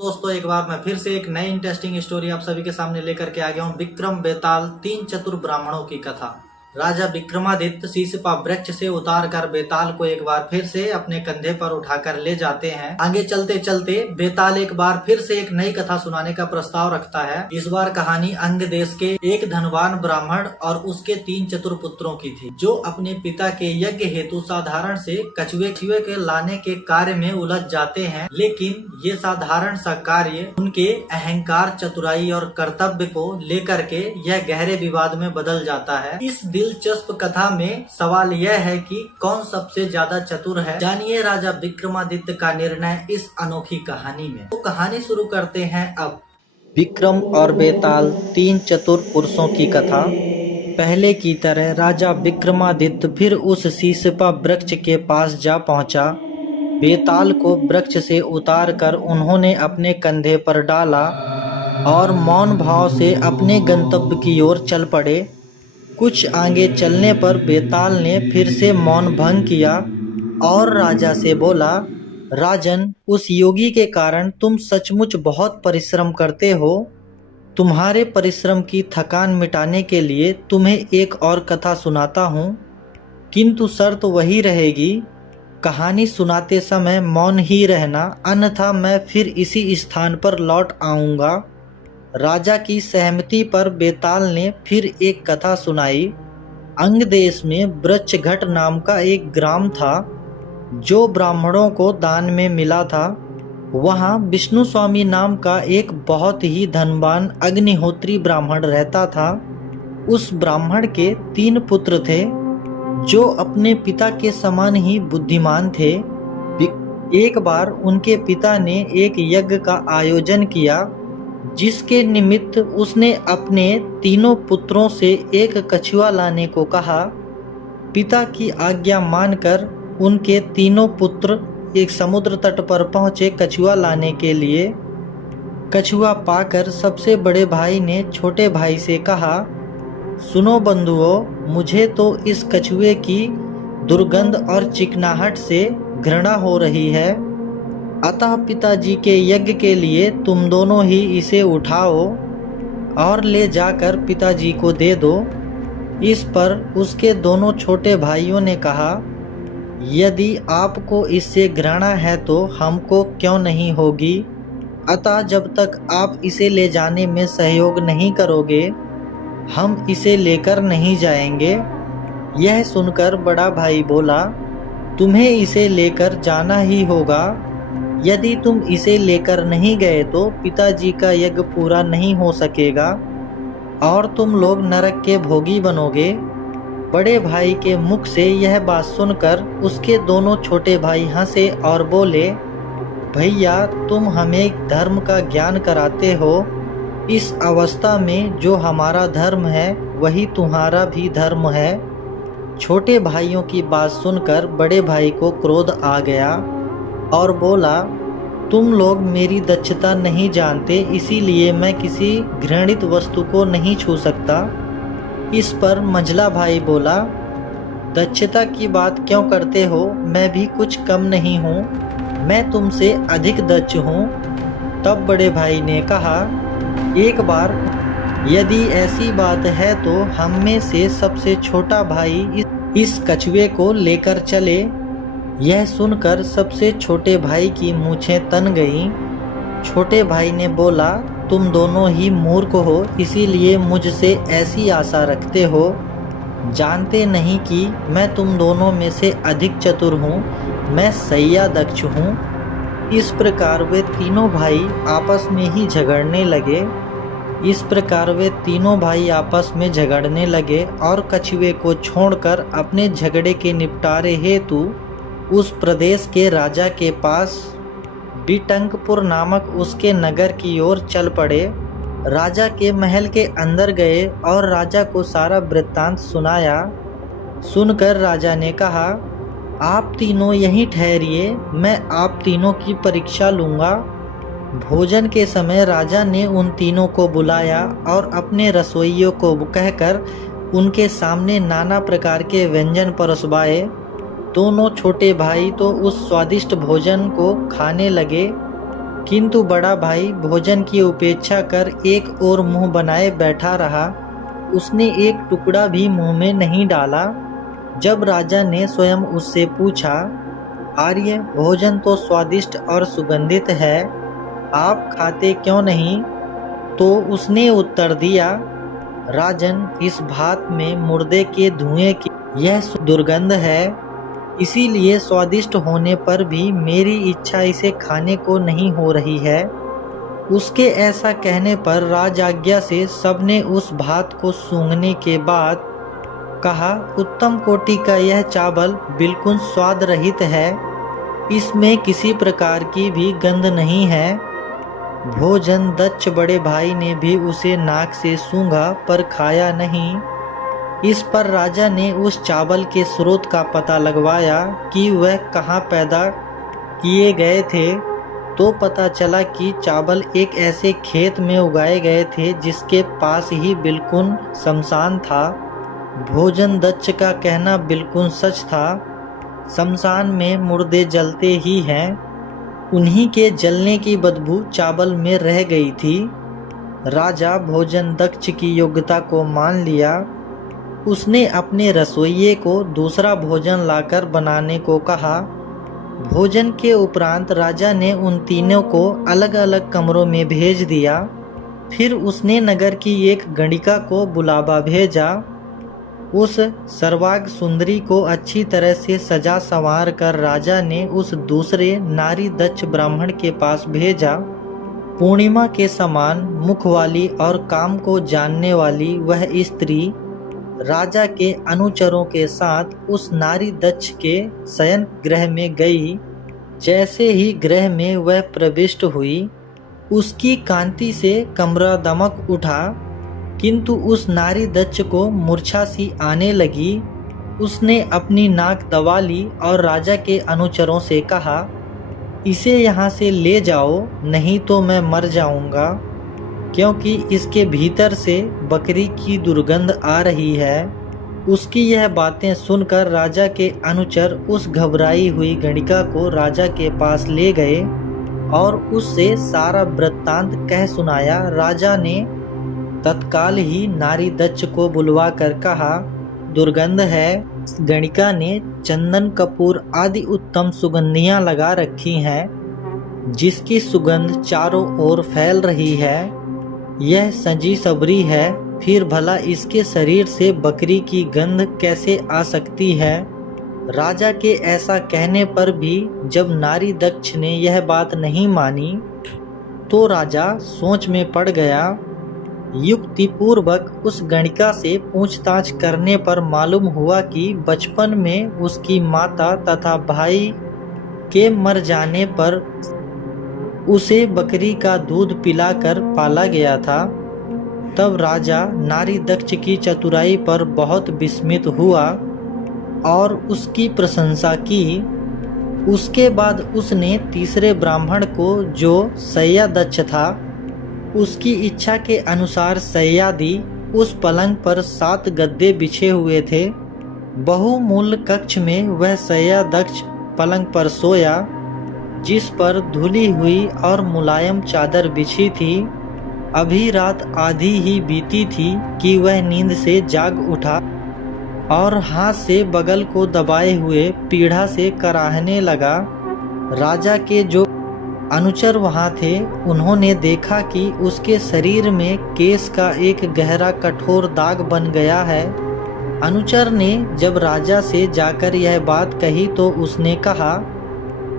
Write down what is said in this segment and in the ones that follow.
दोस्तों एक बार मैं फिर से एक नई इंटरेस्टिंग स्टोरी आप सभी के सामने लेकर के आ गया हूँ। विक्रम बेताल तीन चतुर ब्राह्मणों की कथा। राजा विक्रमादित्य शीशपा वृक्ष से उतारकर बेताल को एक बार फिर से अपने कंधे पर उठाकर ले जाते हैं। आगे चलते चलते बेताल एक बार फिर से एक नई कथा सुनाने का प्रस्ताव रखता है। इस बार कहानी अंग देश के एक धनवान ब्राह्मण और उसके तीन चतुर पुत्रों की थी, जो अपने पिता के यज्ञ हेतु साधारण से कछुए के लाने के कार्य में उलझ जाते हैं। लेकिन ये साधारण सा कार्य उनके अहंकार, चतुराई और कर्तव्य को लेकर के यह गहरे विवाद में बदल जाता है। इस दिलचस्प कथा में सवाल यह है कि कौन सबसे ज्यादा चतुर है। जानिए राजा विक्रमादित्य का निर्णय इस अनोखी कहानी में। तो कहानी शुरू करते हैं अब। विक्रम और बेताल तीन चतुर पुरुषों की कथा। पहले की तरह राजा विक्रमादित्य फिर उस शीशपा वृक्ष के पास जा पहुंचा। बेताल को वृक्ष से उतारकर उन्होंने अपने कंधे पर डाला और मौन भाव से अपने गंतव्य की ओर चल पड़े। कुछ आगे चलने पर बेताल ने फिर से मौन भंग किया और राजा से बोला, राजन, उस योगी के कारण तुम सचमुच बहुत परिश्रम करते हो। तुम्हारे परिश्रम की थकान मिटाने के लिए तुम्हें एक और कथा सुनाता हूँ, किंतु शर्त वही रहेगी, कहानी सुनाते समय मौन ही रहना, अन्यथा मैं फिर इसी स्थान पर लौट आऊँगा। राजा की सहमति पर बेताल ने फिर एक कथा सुनाई। अंग देश में वृक्षघट नाम का एक ग्राम था, जो ब्राह्मणों को दान में मिला था। वहाँ विष्णु स्वामी नाम का एक बहुत ही धनवान अग्निहोत्री ब्राह्मण रहता था। उस ब्राह्मण के तीन पुत्र थे, जो अपने पिता के समान ही बुद्धिमान थे। एक बार उनके पिता ने एक यज्ञ का आयोजन किया, जिसके निमित्त उसने अपने तीनों पुत्रों से एक कछुआ लाने को कहा। पिता की आज्ञा मानकर उनके तीनों पुत्र एक समुद्र तट पर पहुंचे कछुआ लाने के लिए। कछुआ पाकर सबसे बड़े भाई ने छोटे भाई से कहा, सुनो बंधुओं, मुझे तो इस कछुए की दुर्गंध और चिकनाहट से घृणा हो रही है, अतः पिताजी के यज्ञ के लिए तुम दोनों ही इसे उठाओ और ले जाकर पिताजी को दे दो। इस पर उसके दोनों छोटे भाइयों ने कहा, यदि आपको इससे घृणा है तो हमको क्यों नहीं होगी, अतः जब तक आप इसे ले जाने में सहयोग नहीं करोगे, हम इसे लेकर नहीं जाएंगे। यह सुनकर बड़ा भाई बोला, तुम्हें इसे लेकर जाना ही होगा। यदि तुम इसे लेकर नहीं गए तो पिताजी का यज्ञ पूरा नहीं हो सकेगा और तुम लोग नरक के भोगी बनोगे। बड़े भाई के मुख से यह बात सुनकर उसके दोनों छोटे भाई हंसे और बोले, भैया, तुम हमें धर्म का ज्ञान कराते हो। इस अवस्था में जो हमारा धर्म है वही तुम्हारा भी धर्म है। छोटे भाइयों की बात सुनकर बड़े भाई को क्रोध आ गया और बोला, तुम लोग मेरी दक्षता नहीं जानते, इसीलिए मैं किसी घृणित वस्तु को नहीं छू सकता। इस पर मंझला भाई बोला, दक्षता की बात क्यों करते हो, मैं भी कुछ कम नहीं हूँ, मैं तुमसे अधिक दक्ष हूँ। तब बड़े भाई ने कहा, एक बार यदि ऐसी बात है तो हम में से सबसे छोटा भाई इस कछुए को लेकर चले। यह सुनकर सबसे छोटे भाई की मूछें तन गईं। छोटे भाई ने बोला, तुम दोनों ही मूर्ख हो, इसीलिए मुझसे ऐसी आशा रखते हो। जानते नहीं कि मैं तुम दोनों में से अधिक चतुर हूँ, मैं सैया दक्ष हूँ। इस प्रकार वे तीनों भाई आपस में झगड़ने लगे और कछुए को छोड़कर अपने झगड़े के निपटारे हेतु उस प्रदेश के राजा के पास बिटंकपुर नामक उसके नगर की ओर चल पड़े। राजा के महल के अंदर गए और राजा को सारा वृत्तांत सुनाया। सुनकर राजा ने कहा, आप तीनों यहीं ठहरिए, मैं आप तीनों की परीक्षा लूँगा। भोजन के समय राजा ने उन तीनों को बुलाया और अपने रसोइयों को कहकर उनके सामने नाना प्रकार के व्यंजन परोसवाए। दोनों छोटे भाई तो उस स्वादिष्ट भोजन को खाने लगे। किंतु बड़ा भाई भोजन की उपेक्षा कर एक और मुंह बनाए बैठा रहा। उसने एक टुकड़ा भी मुंह में नहीं डाला। जब राजा ने स्वयं उससे पूछा, आर्य, भोजन तो स्वादिष्ट और सुगंधित है, आप खाते क्यों नहीं? तो उसने उत्तर दिया, राजन, इस भात में मुर्दे के धुएं की यह दुर्गंध है, इसीलिए स्वादिष्ट होने पर भी मेरी इच्छा इसे खाने को नहीं हो रही है। उसके ऐसा कहने पर राजआज्ञा से सबने उस भात को सूंघने के बाद कहा, उत्तम कोटि का यह चावल बिल्कुल स्वाद रहित है, इसमें किसी प्रकार की भी गंध नहीं है। भोजन दक्ष बड़े भाई ने भी उसे नाक से सूंघा पर खाया नहीं। इस पर राजा ने उस चावल के स्रोत का पता लगवाया कि वह कहाँ पैदा किए गए थे, तो पता चला कि चावल एक ऐसे खेत में उगाए गए थे जिसके पास ही बिल्कुल शमशान था। भोजन दक्ष का कहना बिल्कुल सच था। शमशान में मुर्दे जलते ही हैं, उन्हीं के जलने की बदबू चावल में रह गई थी। राजा भोजन दक्ष की योग्यता को मान लिया। उसने अपने रसोइये को दूसरा भोजन लाकर बनाने को कहा। भोजन के उपरांत राजा ने उन तीनों को अलग अलग कमरों में भेज दिया। फिर उसने नगर की एक गणिका को बुलावा भेजा। उस सर्वांग सुंदरी को अच्छी तरह से सजा संवार कर राजा ने उस दूसरे नारी दक्ष ब्राह्मण के पास भेजा। पूर्णिमा के समान मुख वाली और काम को जानने वाली वह स्त्री राजा के अनुचरों के साथ उस नारी दक्ष के शयन गृह में गई। जैसे ही गृह में वह प्रविष्ट हुई, उसकी कांति से कमरा दमक उठा, किंतु उस नारी दक्ष को मूर्छा सी आने लगी। उसने अपनी नाक दबा ली और राजा के अनुचरों से कहा, इसे यहाँ से ले जाओ, नहीं तो मैं मर जाऊंगा, क्योंकि इसके भीतर से बकरी की दुर्गंध आ रही है। उसकी यह बातें सुनकर राजा के अनुचर उस घबराई हुई गणिका को राजा के पास ले गए और उससे सारा वृत्तांत कह सुनाया। राजा ने तत्काल ही नारी दक्ष को बुलवा कर कहा, दुर्गंध है। गणिका ने चंदन कपूर आदि उत्तम सुगंधियां लगा रखी हैं, जिसकी सुगंध चारों ओर फैल रही है। यह सजी सबरी है, फिर भला इसके शरीर से बकरी की गंध कैसे आ सकती है? राजा के ऐसा कहने पर भी जब नारी दक्ष ने यह बात नहीं मानी, तो राजा सोच में पड़ गया। युक्ति पूर्वक उस गणिका से पूछताछ करने पर मालूम हुआ कि बचपन में उसकी माता तथा भाई के मर जाने पर उसे बकरी का दूध पिलाकर पाला गया था। तब राजा नारी दक्ष की चतुराई पर बहुत विस्मित हुआ और उसकी प्रशंसा की। उसके बाद उसने तीसरे ब्राह्मण को, जो शय्या दक्ष था, उसकी इच्छा के अनुसार शय्या दी। उस पलंग पर 7 गद्दे बिछे हुए थे। बहुमूल्य कक्ष में वह शय्या दक्ष पलंग पर सोया, जिस पर धुली हुई और मुलायम चादर बिछी थी। अभी रात आधी ही बीती थी कि वह नींद से जाग उठा और हाथ से बगल को दबाए हुए पीढ़ा से कराहने लगा। राजा के जो अनुचर वहां थे, उन्होंने देखा कि उसके शरीर में केस का एक गहरा कठोर दाग बन गया है। अनुचर ने जब राजा से जाकर यह बात कही तो उसने कहा,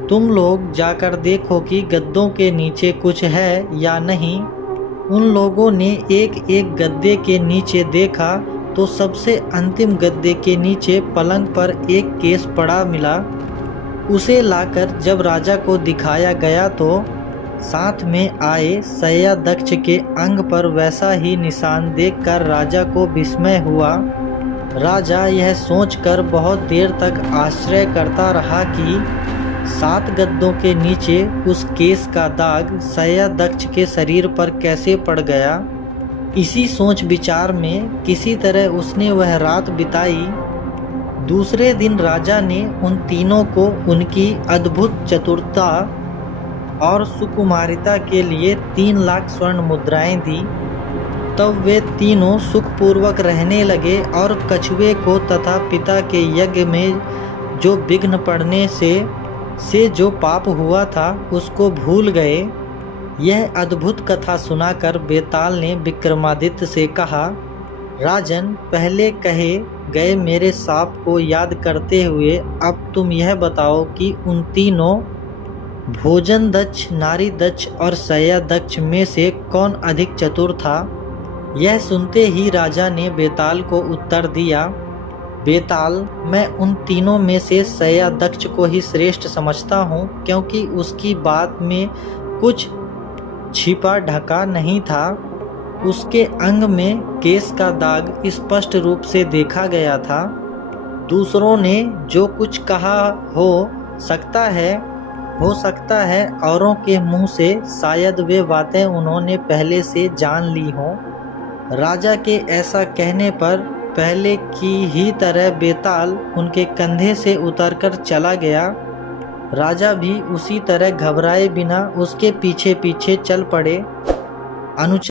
तुम लोग जाकर देखो कि गद्दों के नीचे कुछ है या नहीं। उन लोगों ने एक एक गद्दे के नीचे देखा तो सबसे अंतिम गद्दे के नीचे पलंग पर एक केस पड़ा मिला। उसे लाकर जब राजा को दिखाया गया तो साथ में आए शय्या दक्ष के अंग पर वैसा ही निशान देखकर राजा को विस्मय हुआ। राजा यह सोचकर बहुत देर तक आश्चर्य करता रहा कि 7 गद्दों के नीचे उस केस का दाग शय्या दक्ष के शरीर पर कैसे पड़ गया। इसी सोच विचार में किसी तरह उसने वह रात बिताई। दूसरे दिन राजा ने उन तीनों को उनकी अद्भुत चतुरता और सुकुमारिता के लिए 3 लाख स्वर्ण मुद्राएं दी। तब वे तीनों सुखपूर्वक रहने लगे और कछुए को तथा पिता के यज्ञ में जो विघ्न पड़ने से जो पाप हुआ था उसको भूल गए। यह अद्भुत कथा सुनाकर बेताल ने विक्रमादित्य से कहा, राजन, पहले कहे गए मेरे शाप को याद करते हुए अब तुम यह बताओ कि उन तीनों भोजन दक्ष, नारी दक्ष और शय्या दक्ष में से कौन अधिक चतुर था। यह सुनते ही राजा ने बेताल को उत्तर दिया, बेताल, मैं उन तीनों में से शय्या दक्ष को ही श्रेष्ठ समझता हूँ, क्योंकि उसकी बात में कुछ छिपा ढका नहीं था। उसके अंग में केश का दाग स्पष्ट रूप से देखा गया था। दूसरों ने जो कुछ कहा हो सकता है औरों के मुंह से शायद वे बातें उन्होंने पहले से जान ली हों। राजा के ऐसा कहने पर पहले की ही तरह बेताल उनके कंधे से उतरकर चला गया। राजा भी उसी तरह घबराए बिना उसके पीछे पीछे चल पड़े। अनुचर